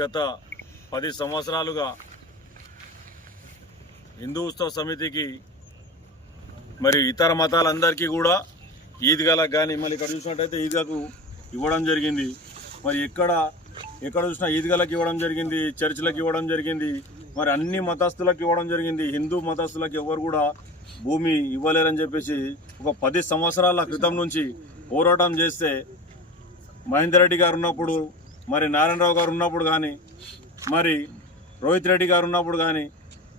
గత పది సంవత్సరాలుగా హిందూ ఉత్సవ సమితికి మరి ఇతర మతాలందరికీ కూడా ఈద్గాలకు కానీ మళ్ళీ ఇక్కడ చూసినట్టయితే ఈద్గాకు ఇవ్వడం జరిగింది. మరి ఎక్కడ ఎక్కడ చూసినా ఈద్గాలకు ఇవ్వడం జరిగింది చర్చిలకు ఇవ్వడం జరిగింది మరి అన్ని మతస్థులకు ఇవ్వడం జరిగింది. హిందూ మతస్థులకు ఎవరు కూడా భూమి ఇవ్వలేరని చెప్పేసి ఒక పది సంవత్సరాల క్రితం నుంచి పోరాటం చేస్తే మహేందర్ రెడ్డి గారు ఉన్నప్పుడు మరి నారాయణరావు గారు ఉన్నప్పుడు కానీ మరి రోహిత్ రెడ్డి గారు ఉన్నప్పుడు కానీ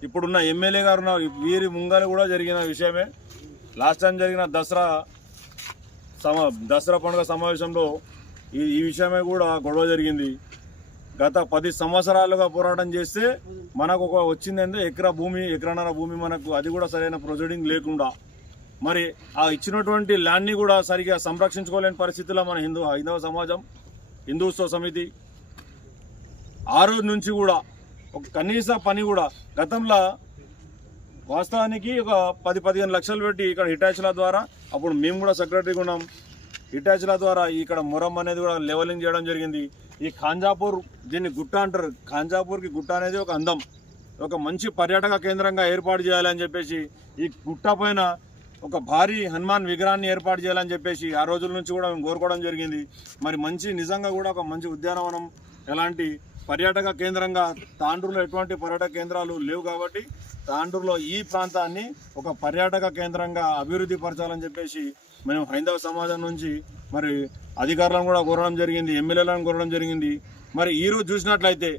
ఇప్పుడున్న ఎమ్మెల్యే గారు ఉన్న వీరి ముంగలు కూడా జరిగిన విషయమే. లాస్ట్ టైం జరిగిన దసరా సమ దసరా పండుగ సమావేశంలో ఈ ఈ విషయమే కూడా గొడవ జరిగింది. గత పది సంవత్సరాలుగా పోరాటం చేస్తే మనకు ఒక వచ్చిందంటే ఎకరా భూమి ఎకరాన్నర భూమి మనకు అది కూడా సరైన ప్రొసీడింగ్ లేకుండా. మరి ఆ ఇచ్చినటువంటి ల్యాండ్ని కూడా సరిగా సంరక్షించుకోలేని పరిస్థితుల్లో మన హిందూ హైందవ సమాజం హిందూత్వ సమితి. ఆ రోజు నుంచి కూడా ఒక కనీస పని కూడా గతంలో వాస్తవానికి ఒక పది పదిహేను లక్షలు పెట్టి ఇక్కడ హిటాచ్ల ద్వారా అప్పుడు మేము కూడా సెక్రటరీగా ఉన్నాం. హిటాచ్ల ద్వారా ఇక్కడ మురం అనేది కూడా లెవెలింగ్ చేయడం జరిగింది. ఈ ఖాంజాపూర్ దీన్ని గుట్ట అంటారు. ఖాంజాపూర్కి గుట్ట అనేది ఒక అందం. ఒక మంచి పర్యాటక కేంద్రంగా ఏర్పాటు చేయాలని చెప్పేసి ఈ గుట్ట పైన ఒక భారీ హనుమాన్ విగ్రహాన్ని ఏర్పాటు చేయాలని చెప్పేసి ఆ రోజుల నుంచి కూడా మేము కోరుకోవడం జరిగింది. మరి మంచి నిజంగా కూడా ఒక మంచి ఉద్యానవనం ఎలాంటి పర్యాటక కేంద్రంగా తాండ్రులో ఎటువంటి పర్యాటక కేంద్రాలు లేవు కాబట్టి తాండ్రులో ఈ ప్రాంతాన్ని ఒక పర్యాటక కేంద్రంగా అభివృద్ధి పరచాలని చెప్పేసి మేము హైందవ సమాజం నుంచి మరి అధికారులను కూడా కోరడం జరిగింది ఎమ్మెల్యేలను కోరడం జరిగింది. మరి ఈరోజు చూసినట్లయితే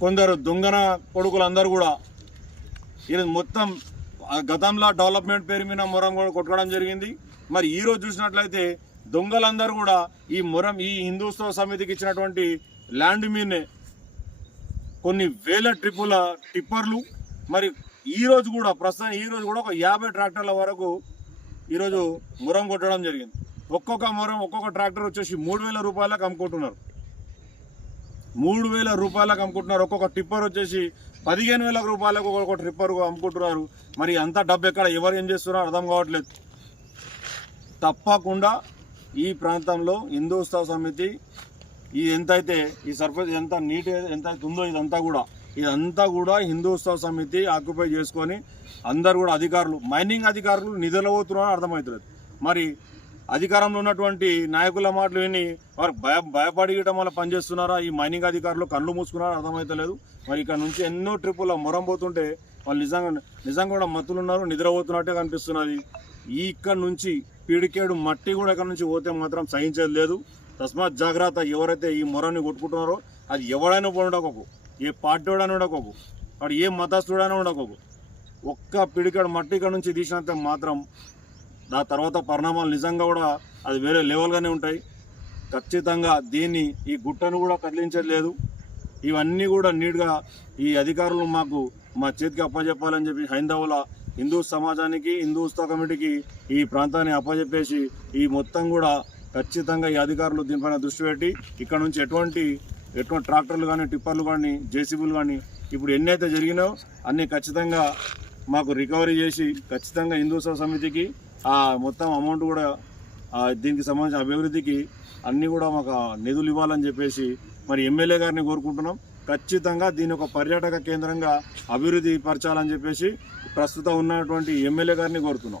కొందరు దొంగన కొడుకులందరూ కూడా ఈరోజు మొత్తం గతంలో డెవలప్మెంట్ పేరు మీద మొరం కూడా కొట్టుకోవడం జరిగింది. మరి ఈ రోజు చూసినట్లయితే దొంగలందరూ కూడా ఈ మొరం ఈ హిందూత్సవ సమితికి ఇచ్చినటువంటి ల్యాండ్ మీదనే కొన్ని వేల ట్రిప్పుల టిప్పర్లు. మరి ఈ రోజు కూడా ప్రస్తుతం ఈ రోజు కూడా ఒక యాభై ట్రాక్టర్ల వరకు ఈరోజు మురం కొట్టడం జరిగింది. ఒక్కొక్క మురం ఒక్కొక్క ట్రాక్టర్ వచ్చేసి మూడు వేల రూపాయలకు అమ్ముకుంటున్నారు. మూడు వేల రూపాయలకు అమ్ముకుంటున్నారు. ఒక్కొక్క టిప్పర్ వచ్చేసి పదిహేను వేల రూపాయలకు ఒక్కొక్క టిప్పర్ అమ్ముకుంటున్నారు. మరి అంత డబ్బు ఎక్కడ? ఎవరు ఏం చేస్తున్నారో అర్థం కావట్లేదు. తప్పకుండా ఈ ప్రాంతంలో హిందూ ఉత్సవ సమితి ఇది ఎంతైతే ఈ సర్పంచ్ ఎంత నీట్ ఎంత ఉందో ఇదంతా కూడా ఇదంతా కూడా హిందూ ఉత్సవ సమితి ఆక్యుపై చేసుకొని అందరు కూడా అధికారులు మైనింగ్ అధికారులు నిధులు పోతున్నారని అర్థమవుతుంది మరి అధికారంలో ఉన్నటువంటి నాయకుల మాటలు విని వారు భయ భయపడి వల్ల పనిచేస్తున్నారా? ఈ మైనింగ్ అధికారులు కళ్ళు మూసుకున్నారా? అర్థమవుతలేదు మరి ఇక్కడ నుంచి ఎన్నో ట్రిప్పుల మొరం పోతుంటే వాళ్ళు నిజంగా నిజంగా కూడా మత్తులు ఉన్నారు నిద్రపోతున్నట్టే కనిపిస్తున్నది. ఈ ఇక్కడ నుంచి పిడికేడు మట్టి కూడా ఇక్కడ నుంచి పోతే మాత్రం సహించేది లేదు. తస్మాత్ జాగ్రత్త ఎవరైతే ఈ మొరాన్ని కొట్టుకుంటున్నారో అది ఎవడైనా ఉండకపోకు. ఏ పార్టీ వాడైనా ఉండకపోకు. వాడు ఏ మతస్థుడైనా ఉండకపోకు. ఒక్క పిడికాడు మట్టి ఇక్కడ నుంచి తీసినంత మాత్రం దాని తర్వాత పరిణామాలు నిజంగా కూడా అది వేరే లెవెల్గానే ఉంటాయి. ఖచ్చితంగా దీన్ని ఈ గుట్టను కూడా కదిలించట్లేదు. ఇవన్నీ కూడా నీట్గా ఈ అధికారులు మాకు మా చేతికి అప్పచెప్పాలని చెప్పి హైందవుల హిందూ సమాజానికి హిందూ కమిటీకి ఈ ప్రాంతాన్ని అప్పచెప్పేసి ఈ మొత్తం కూడా ఖచ్చితంగా ఈ అధికారులు దీనిపైన దృష్టి పెట్టి ఇక్కడ నుంచి ఎటువంటి ఎటువంటి ట్రాక్టర్లు కానీ టిప్పర్లు కానీ జేసీబీలు కానీ ఇప్పుడు ఎన్నైతే జరిగినాయో అన్నీ ఖచ్చితంగా మాకు రికవరీ చేసి ఖచ్చితంగా హిందూ సమితికి ఆ మొత్తం అమౌంట్ కూడా దీనికి సంబంధించిన అభివృద్ధికి అన్నీ కూడా మాకు నిధులు ఇవ్వాలని చెప్పేసి మరి ఎమ్మెల్యే గారిని కోరుకుంటున్నాం. ఖచ్చితంగా దీని ఒక పర్యాటక కేంద్రంగా అభివృద్ధి పరచాలని చెప్పేసి ప్రస్తుతం ఉన్నటువంటి ఎమ్మెల్యే గారిని కోరుతున్నాం.